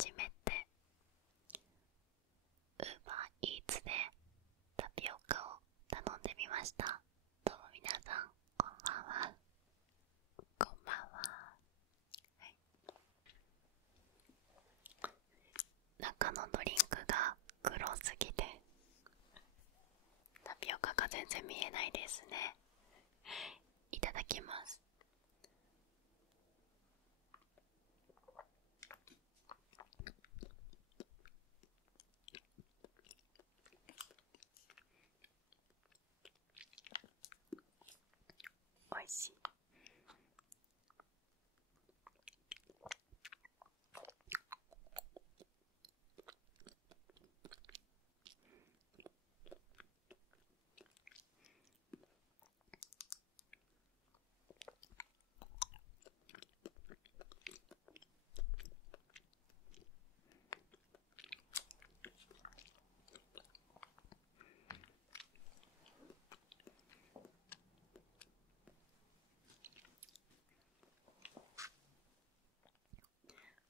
初めてウーバーイーツでタピオカを頼んでみました。どうも皆さんこんばんは。こんばんは。はい、中のドリンクが黒すぎてタピオカが全然見えないですね。いただきます。おいしい。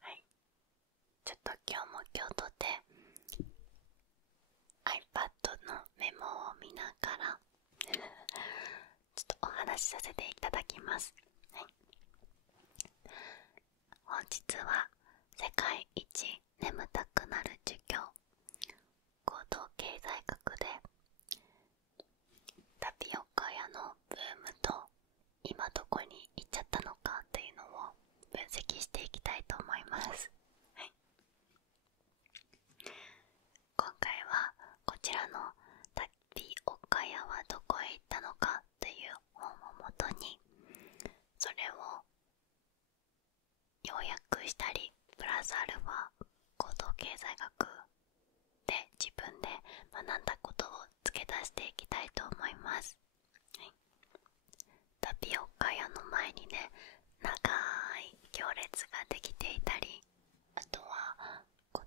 はい、ちょっと今日も今日とて iPad のメモを見ながらちょっとお話しさせていただきます。はい、本日は世界一眠たくなる授業、行動経済学でタピオカ屋のブームと今どこに行っちゃったのかっていうのを分析していきたいと思います。はい、今回はこちらのタピオカ屋はどこへ行ったのかっていう本をもとに、それを要約したりプラスアルファ行動経済学で自分で学んだことを付け足していきたいと思います。はい、タピオカ屋の前にね、長い行列ができていたり、あとは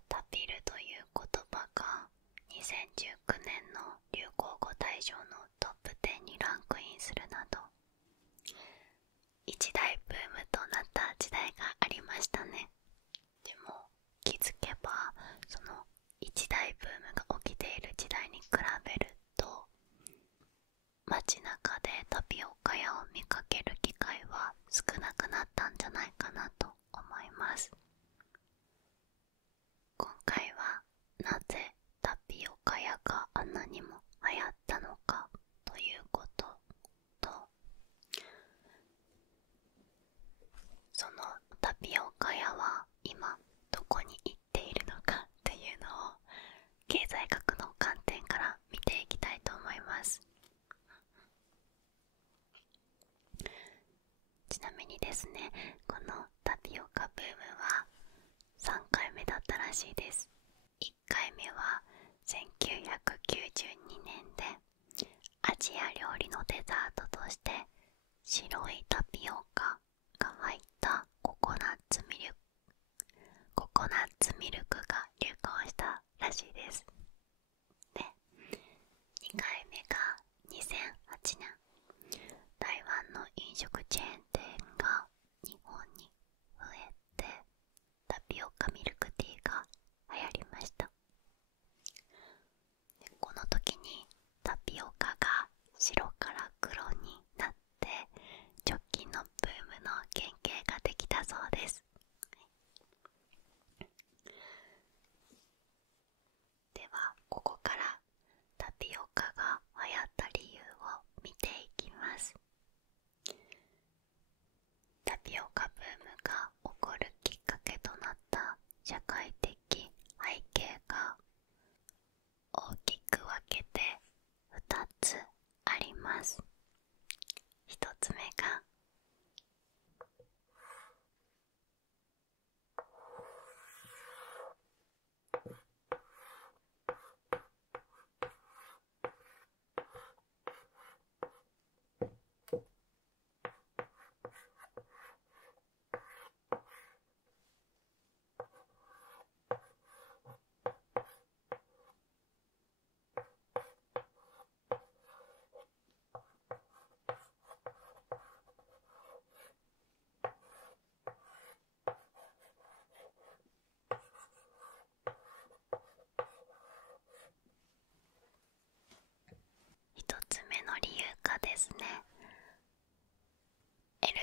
タピルという言葉が2019年の流行語大賞のトップ10にランクインするなど一大ブームとなった時代がありましたね。でも気づけばその一大ブームが起きている時代に比べると街中でタピオカ屋を見かける機会は少なくなったんじゃないかなと思います。今回はなぜタピオカ屋があんなにも流行ったのかということと、そのタピオカ屋は今どこに行っているのかっていうのを経済学の観点から見ていきたいと思います。ちなみにですね、このタピオカブームは3回目だったらしいです。1回目は1992年でアジア料理のデザートとして白いタピオカが入ったココナッツミルクが流行したらしいです。で、2回目が2008年、台湾の飲食チェーン店が日本に増えてタピオカミルクティーが流行りました。で、この時にタピオカが白から黒になって直近のブームの原型ができたそうです。ではここからタピオカが流行った理由を見ていきます。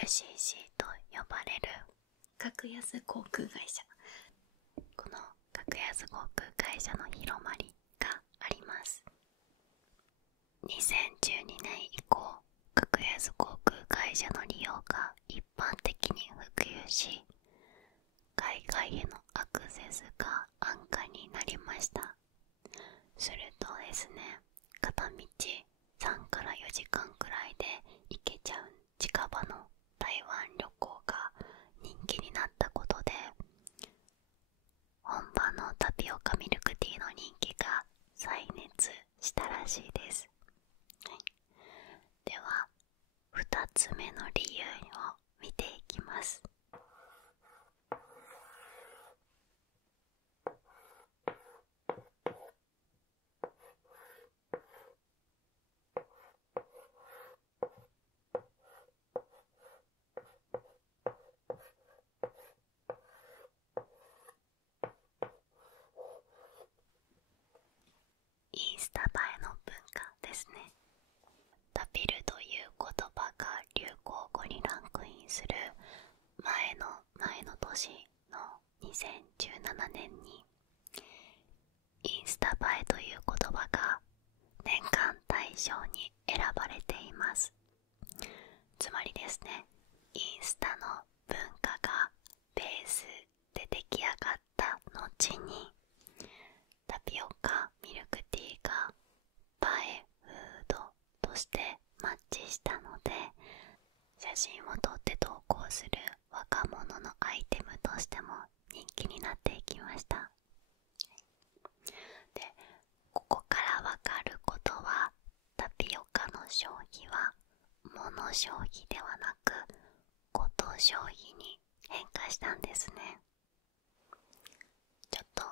LCC と呼ばれる格安航空会社、この格安航空会社の広まりがあります。2012年以降、格安航空会社の利用が一般的に普及し、海外へのアクセスが安価になりました。するとですね、片道3から4時間くらいで行けちゃう近場の台湾旅行が人気になったことで、本場のタピオカミルクティーの人気が再熱したらしいです。はい、では2つ目の理由を見ていきます。インスタ映えの文化ですね。タピルという言葉が流行語にランクインする前の年の2017年に、インスタ映えという言葉が年間大賞に選ばれています。つまりですね、インスタの文化がベースで出来上がった後に、タピオカミルクティーが映えフードとしてマッチしたので、写真を撮って投稿する若者のアイテムとしても人気になっていきました。で、ここからわかることは、タピオカの消費は物消費ではなくこと消費に変化したんですね。ちょっと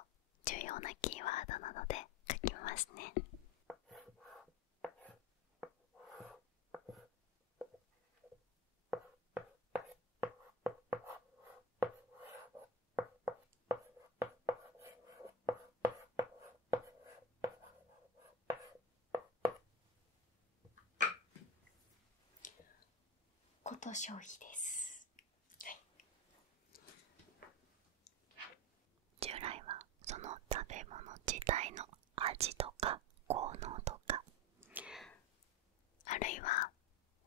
重要なキーワードなので書きますね。こと消費です。はい、従来はその食べ物自体の味とか効能とか、あるいは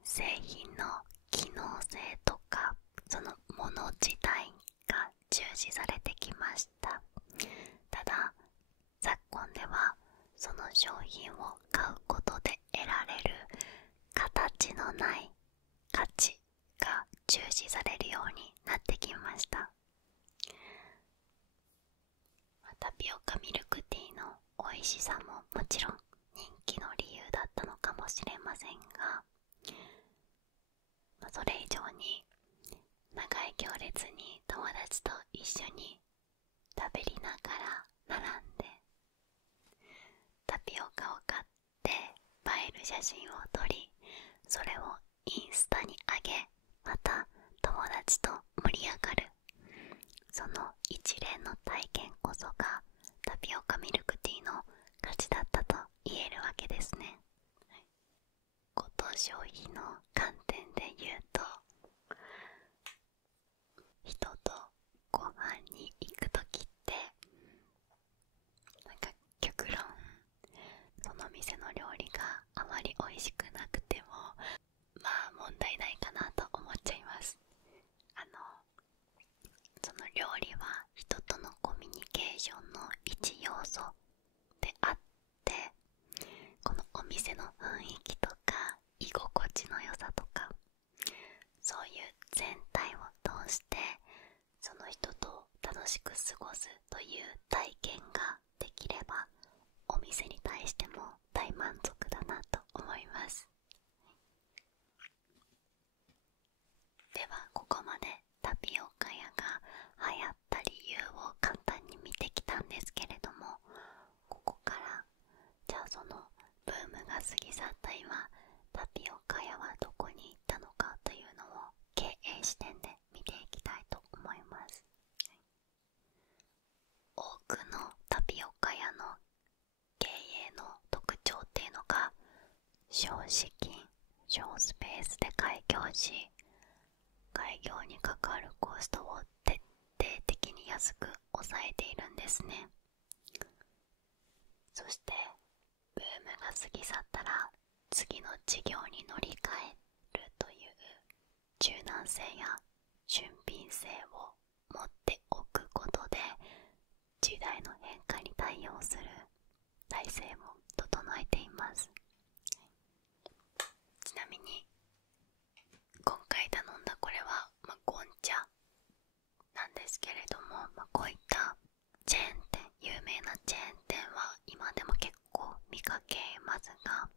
製品の機能性とか、そのもの自体が重視されてきました。ただ昨今では、その商品を買うことで得られる形のない価値が重視されるようになってきました。タピオカミルクティーの美味しさももちろん人気の理由だったのかもしれませんが、それ以上に長い行列に友達と一緒に食べりながら並んでタピオカを買って映える写真を撮り、それをインスタに上げ、また友達と盛り上がる、その一連の体験こそがタピオカミルクティーの価値だったと言えるわけですね。こと消費の観点で言うと、人とご飯に行くときって、なんか極論その店の料理があまり美味しくなくてもまあ問題ないかなと思っちゃいます。その料理は人とのコミュニケーションの一要素であって、このお店の雰囲気とか居心地の良さとか、そういう全体を通してその人と楽しく過ごすという体験ができれば、お店に対しても大満足だなと思います。ではここまでタピオカ屋が流行った理由を簡単に見てきたんですけれども、ここからじゃあそのブームが過ぎ去った今、タピオカ屋はどこに行ったのかというのを経営視点で見ていきたいと思います。多くのタピオカ屋の経営の特徴っていうのが、少子業にかかるコストを徹底的に安く抑えているんですね。そしてブームが過ぎ去ったら次の事業に乗り換えるという柔軟性や俊敏性を持っておくことで時代の変化に対応する体制を整えています。ちなみに今回頼んだこれは、ゴンチャなんですけれども、こういったチェーン店、有名なチェーン店は今でも結構見かけますが、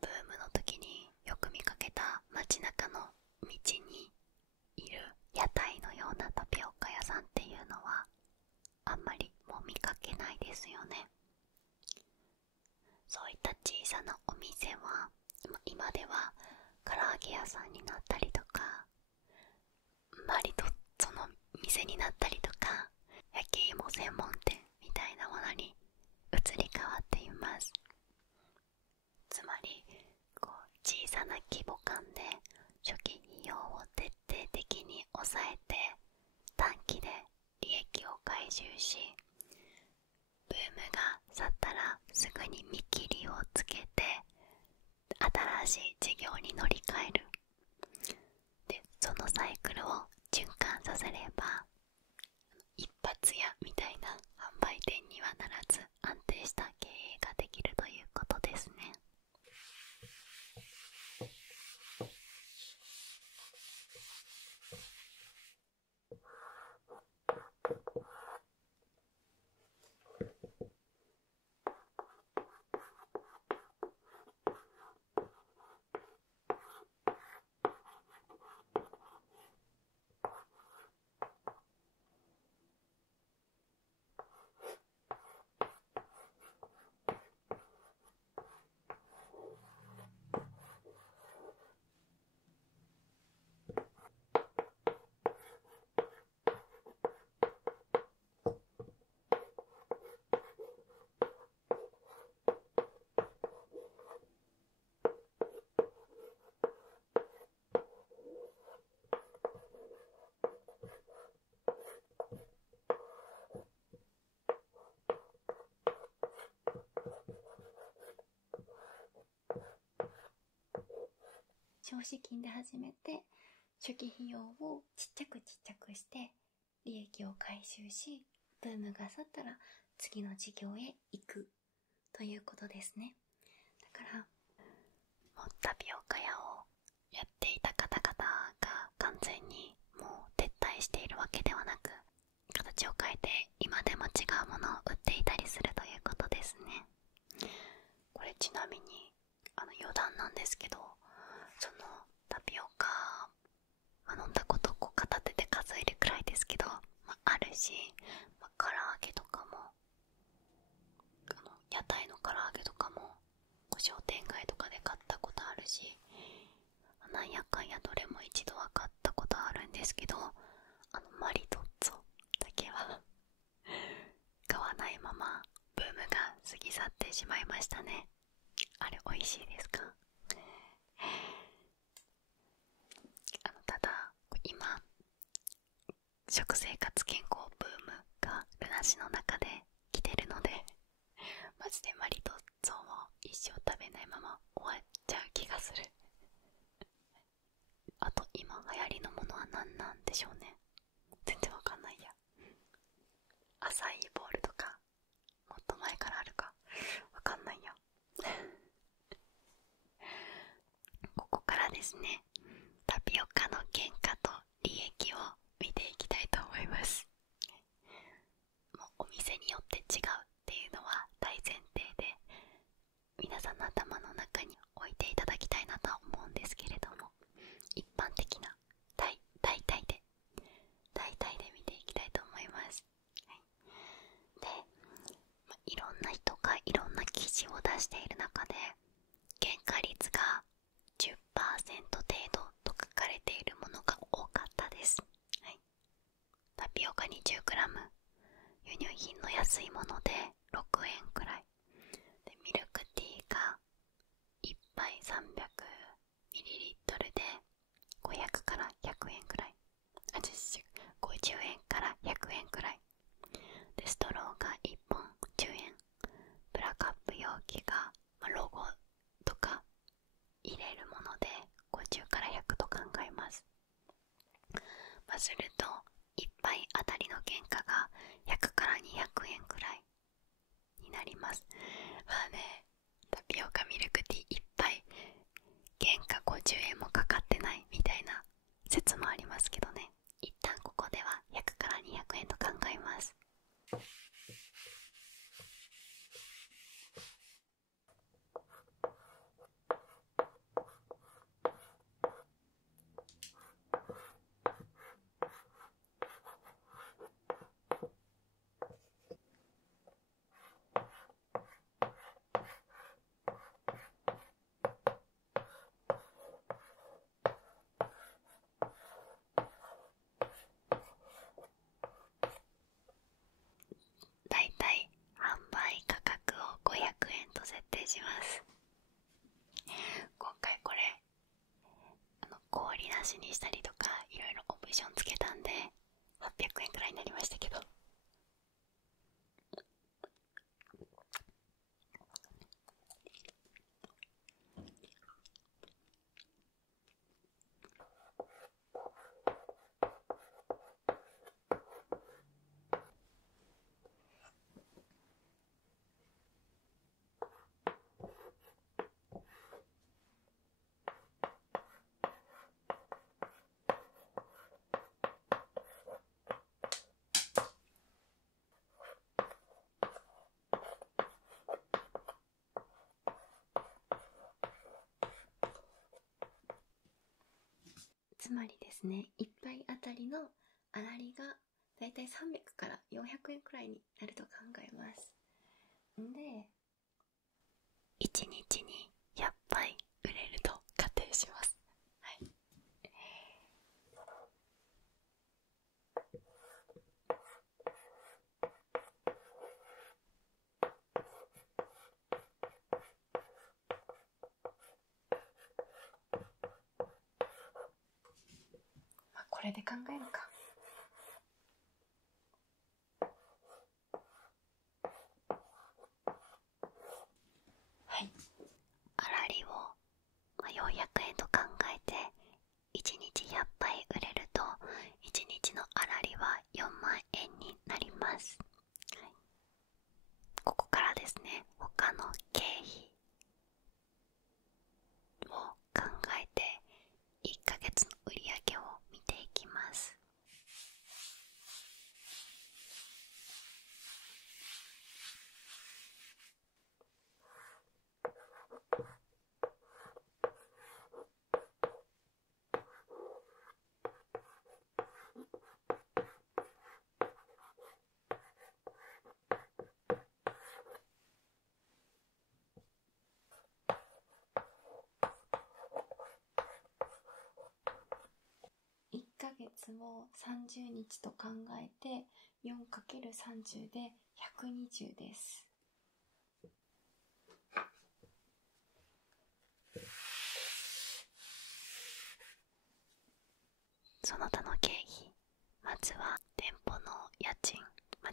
ブームの時によく見かけた街中の道にいる屋台のようなタピオカ屋さんっていうのはあんまりもう見かけないですよね。そういった小さなお店は今では唐揚げ屋さんになったりとか、割とその店になったりとか、焼き芋専門店みたいなものに移り変わっています。つまり小さな規模感で初期費用を徹底的に抑えて短期で利益を回収し、ブームが去ったらすぐに見切りをつけて新しい事業に乗り換える。でそのサイクルを循環させれば一発屋みたいな販売店にはならず安定した経営ができるということですね。少資金で始めて初期費用をちっちゃくして利益を回収し、ブームが去ったら次の事業へ行くということですね。だからもうタピオカ屋をやっていた方々が完全にもう撤退しているわけではなく、形を変えて今でも違うものを売っていたりするということですね。これちなみに余談なんですけど、そのタピオカ飲んだこと片手で数えるくらいですけど、あるし、唐揚げとかも屋台の唐揚げとかも商店街とかで買ったことあるし、なんやかんやどれも一度は買ったことあるんですけど、マリトッツォだけは買わないままブームが過ぎ去ってしまいましたね。あれ美味しいですか？ただ今食生活健康ブームがルナシの中で来てるので、マジでマリトッツォを一生食べないまま終わっちゃう気がする。あと今流行りのものは何なんでしょうね。全然わかんないや。アサイーボールとかもっと前からあるかわかんないや。ここからですね、タピオカの原価と利益を見ていきたいと思います。もうお店によって違うっていうのは大前提で皆さんの頭の中に置いていただきたいなと思うんですけれども、一般的な大体で見ていきたいと思います。はい、で、いろんな人がいろんな記事を出している中で原価率が 10% 程度と書かれているものが多かったです。はい、タピオカ 20g、 輸入品の安いもので6円くらいで、ミルクティーが1杯 300ml で定します。今回これ氷なしにしたりとかいろいろオプションつけたんで800円くらいになりましたけど、つまりですね、1杯あたりの粗利がだいたい300から400円くらいになると考えます。んで1日に100杯売れると仮定します。はい。まあ、これで考えるか。はい。粗利を400円と考えて1日100杯売れると1日の粗利は4万円になります。はい、ここからですね、他の経費を考えて1ヶ月の売り上げを見ていきます。1ヶ月を30日と考えて 4×30 で120です。その他の経費、まずは店舗の家賃、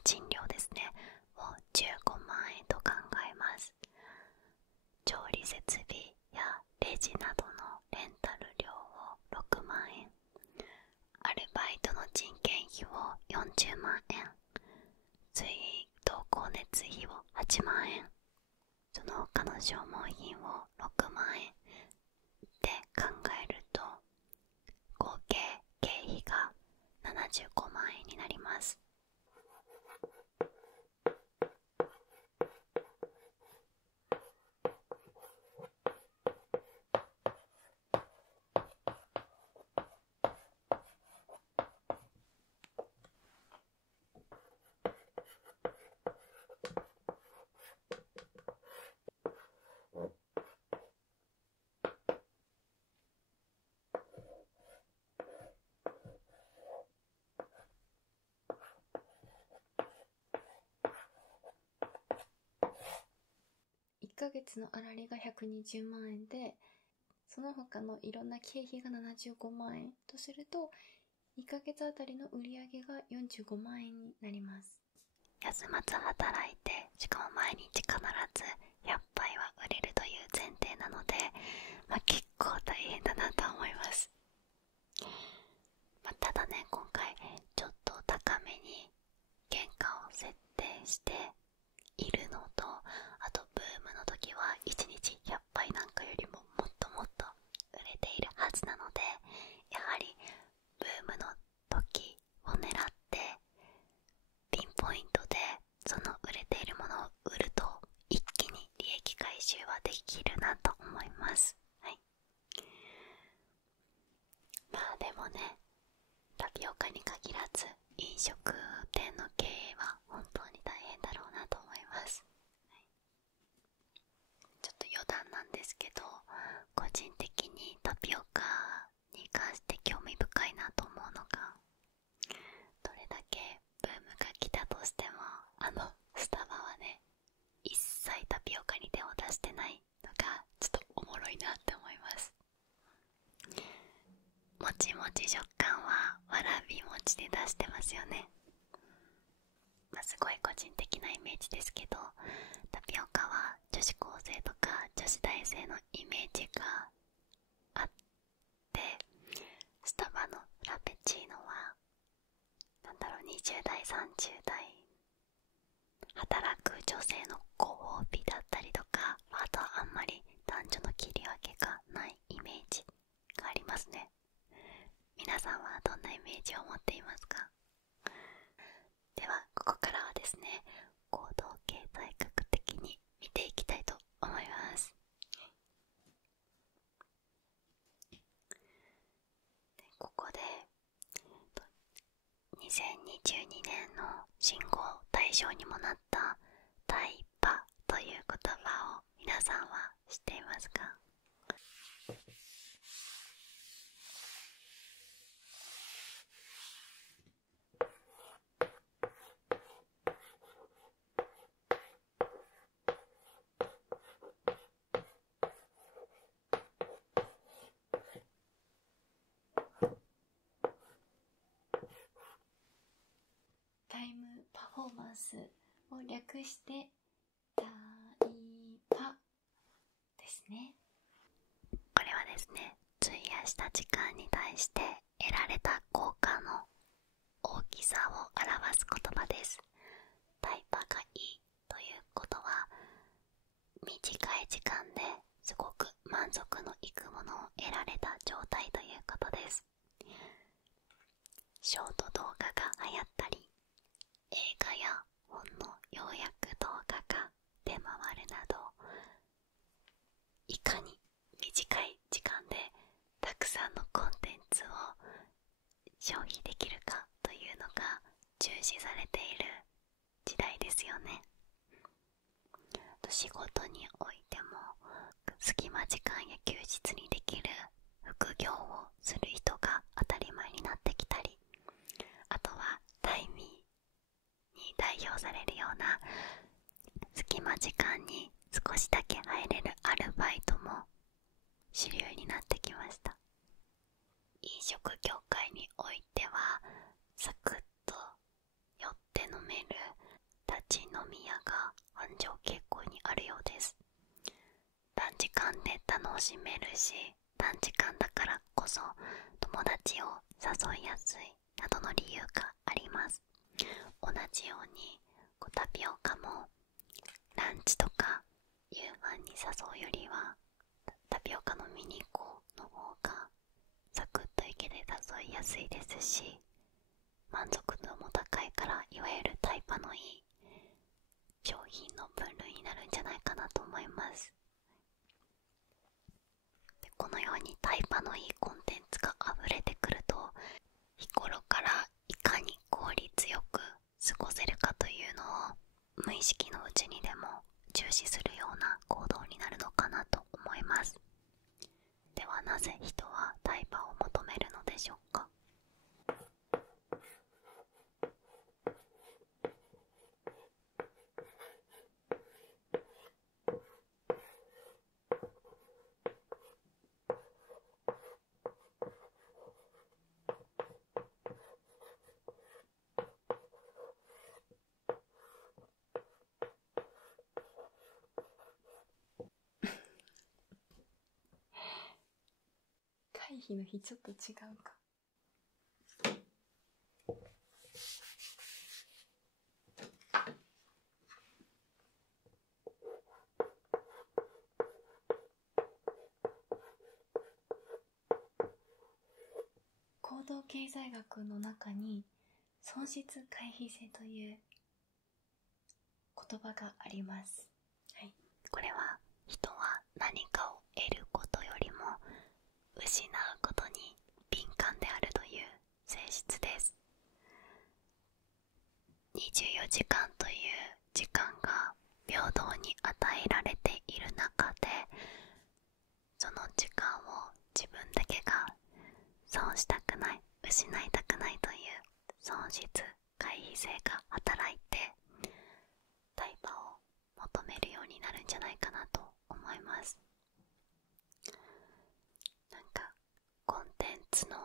賃料ですねを15万円と考えます。調理設備やレジなどのレンタル料を6万円、アルバイトの人件費を40万円、水道光熱費を8万円、その他の消耗品を6万円で考えると合計経費が75万円になります。1ヶ月の粗利が120万円で、その他のいろんな経費が75万円とすると、1ヶ月あたりの売り上げが45万円になります。休まず働いて、しかも毎日必ず100杯は売れるという前提なので、結構大変だなと思います。ただね、今回ちょっと高めに原価を設定しているのと、あとブームの時は1日100杯なんかよりももっともっと売れているはずなので、やはりブームの時を狙ってピンポイントでその売れているものを売ると一気に利益回収はできるなと思います。はい。でもね、タピオカに限らず飲食店の経営は本当に大変だろうなと思います。はい、ちょっと余談なんですけど、個人的にタピオカに関して興味深いなと思うのが、どれだけブームが来たとしてもスタバはね、一切タピオカに手を出してなもちもち食感はわらび餅で出してますよね。すごい個人的なイメージですけど、タピオカは女子高生とか女子大生のイメージがあって、スタバのフラペチーノは20代30代働く女性のご褒美だったりとか、あとはあんまり男女の切り分けがないイメージがありますね。皆さんはどんなイメージを持っていますか？ではここからはですね、行動経済学的に見ていきたいと思います。でここで2022年の新語大賞にもなったタイパという言葉を皆さんは知っていますか？タイムパフォーマンスを略してタイパですね。これはですね、費やした時間に対して得られた効果の大きさを表す言葉です。タイパがいいということは、短い時間ですごく満足のいくものを得られた状態ということです。ショート動画が流行ったり、映画や本の要約動画が出回るなど、いかに短い時間でたくさんのコンテンツを消費できるかというのが重視されている時代ですよね。仕事においても隙間時間や休日にできる副業をする人が当たり前になってきたり、あとはタイミーに代表されるような隙間時間に少しだけ入れるアルバイトも主流になってきました。飲食業界においてはサクッと寄って飲める立ち飲み屋が繁盛傾向にあるようです。短時間で楽しめるし、短時間だからこそ友達を誘いやすいなどの理由があります。同じようにタピオカもランチとか夕飯に誘うよりはタピオカのミニコの方がサクッといけで誘いやすいですし、満足度も高いから、いわゆるタイパのいい商品の分類になるんじゃないかなと思います。でこのようにタイパのいいコンテンツが溢れてくると、日頃からいかに効率よく過ごせるかというのを無意識のうちにでも重視するような行動になるのかなと思います。ではなぜ人はタイパを求めるのでしょうか？会議の日ちょっと違うか。行動経済学の中に損失回避性という言葉があります。はい、これは人は何かを得ることよりも失うことに敏感であるという性質です。24時間という時間が平等に与えられている中で、その時間を自分だけが損したくない、失いたくないという損失回避性が働いて、タイパを求めるようになるんじゃないかなと思います。なんかコンテンツの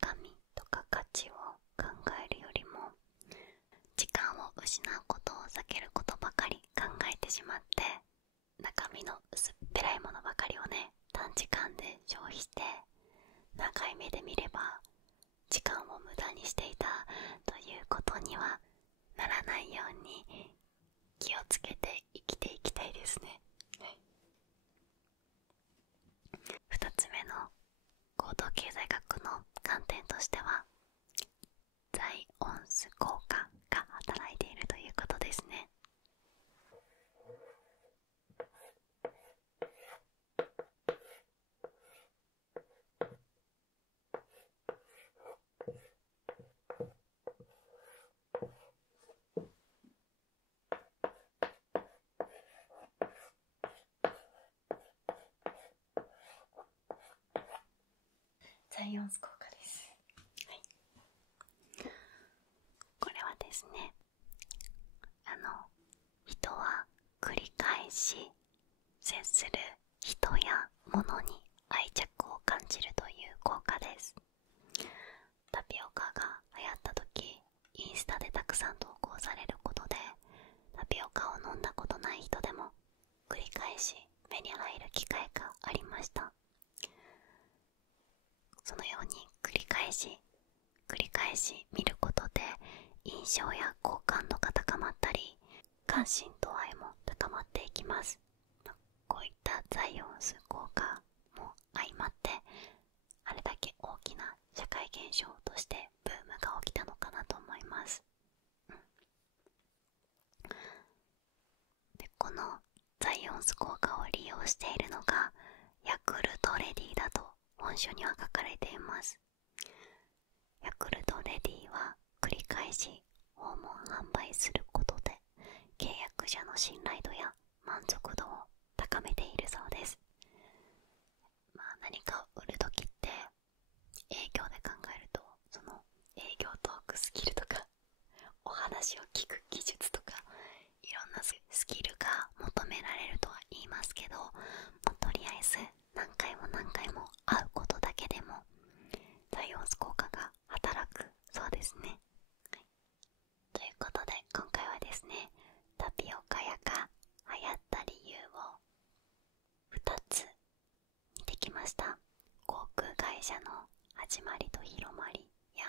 中身とか価値を考えるよりも、時間を失うことを避けることばかり考えてしまって、中身の薄っぺらいものばかりをね、短時間で消費して、長い目で見れば時間を無駄にしていたということにはならないように気をつけて生きていきたいですね。2つ目の行動経済学の観点としては、ザイオンス効果が働いているということですね。ザイオンス効果です。これはですね、人は繰り返し接する人や物に愛着を感じるという効果です。タピオカが流行った時、インスタでたくさん投稿されることで、タピオカを飲んだことない人でも繰り返し目に入る機会がありました。そのように繰り返し見ることで、印象や好感度が高まったり、関心度合いも高まっていきます。こういったザイオンス効果も相まって、あれだけ大きな社会現象としてブームが起きたのかなと思います。で、このザイオンス効果を利用しているのがヤクルトレディだと本書には書かれています。ヤクルトレディは繰り返し訪問販売することで、契約者の信頼度や満足度を高めているそうです。何かを売るときって営業で考えると、その営業トークスキルとかお話を聞く技術とか、いろんなスキルが求められるとは言いますけど、とりあえず何回も会うことだけでもザイオンス効果が働くそうですね。ということで、今回はですね、タピオカ屋が流行った理由を2つ見てきました。航空会社の始まりと広まりや、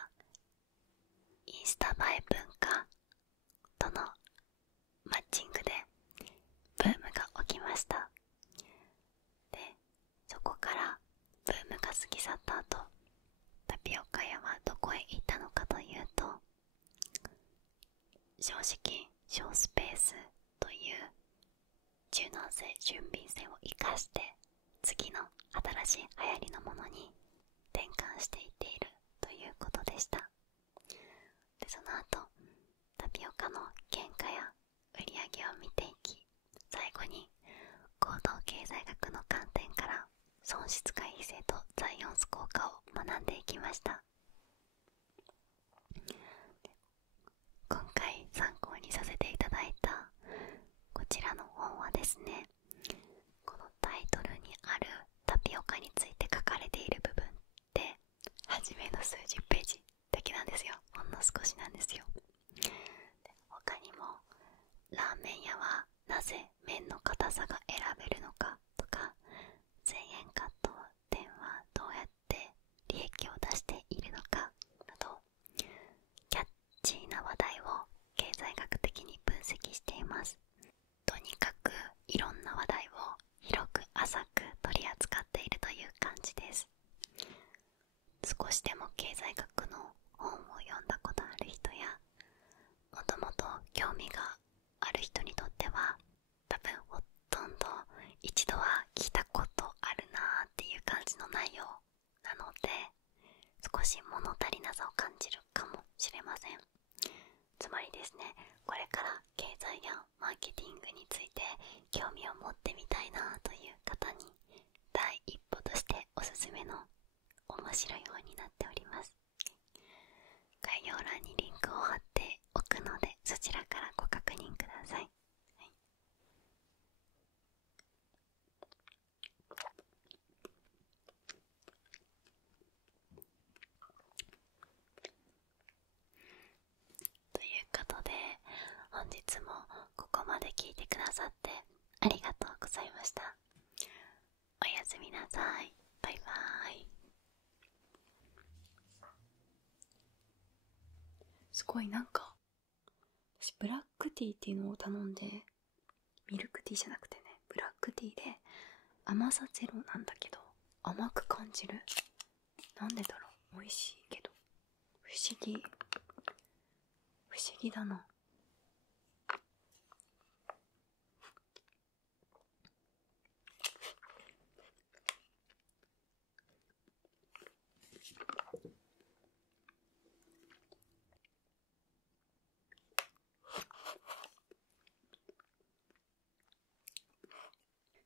インスタ映え文化とのマッチングでブームが起きました。で、そこからブームが過ぎ去った後、タピオカ屋はどこへ行ったのかというと、正直小スペースという柔軟性、俊敏性を生かして次の新しい流行りのものに転換していっているということでした。で、その後タピオカの原価や売り上げを見ていき、最後に行動経済学の観点から損失回避性とザイオンス効果を学んでいきました。今回参考にさせていただいたこちらの本はですね、このタイトルにあるタピオカについて書かれている部分って初めの数十ページだけなんですよ。ほんの少しなんですよ。で、他にもラーメン屋はなぜ麺の硬さが選べるのかとか、1000円カット店はどうやって利益を出しているのかなど、キャッチーな話題を経済学的に分析しています。とにかくいろんな話題を広く浅く取り扱っているという感じです。少しでも経済学の本を読んだことある人や、もともと興味がある人にとっては多分ほとんど一度は聞いたことあるなーっていう感じの内容なので、少し物足りなさを感じるかもしれません。つまりですね、これから経済やマーケティングについて興味を持ってみたいなという方に第一歩としておすすめの面白い本になっております。概要欄にリンクを貼っておくので、そちらからご確認ください。ださってありがとうございました。おやすみなさい。バイバーイ。すごいなんか、私ブラックティーっていうのを頼んで、ミルクティーじゃなくてね、ブラックティーで甘さゼロなんだけど甘く感じる。なんでだろう。美味しいけど不思議だな。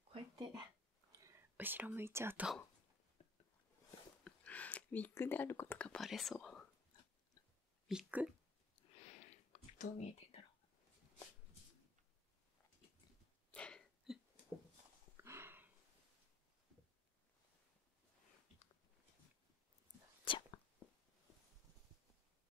こうやって後ろ向いちゃうとウィッグであることがバレそう。ウィッグどう見えてんだ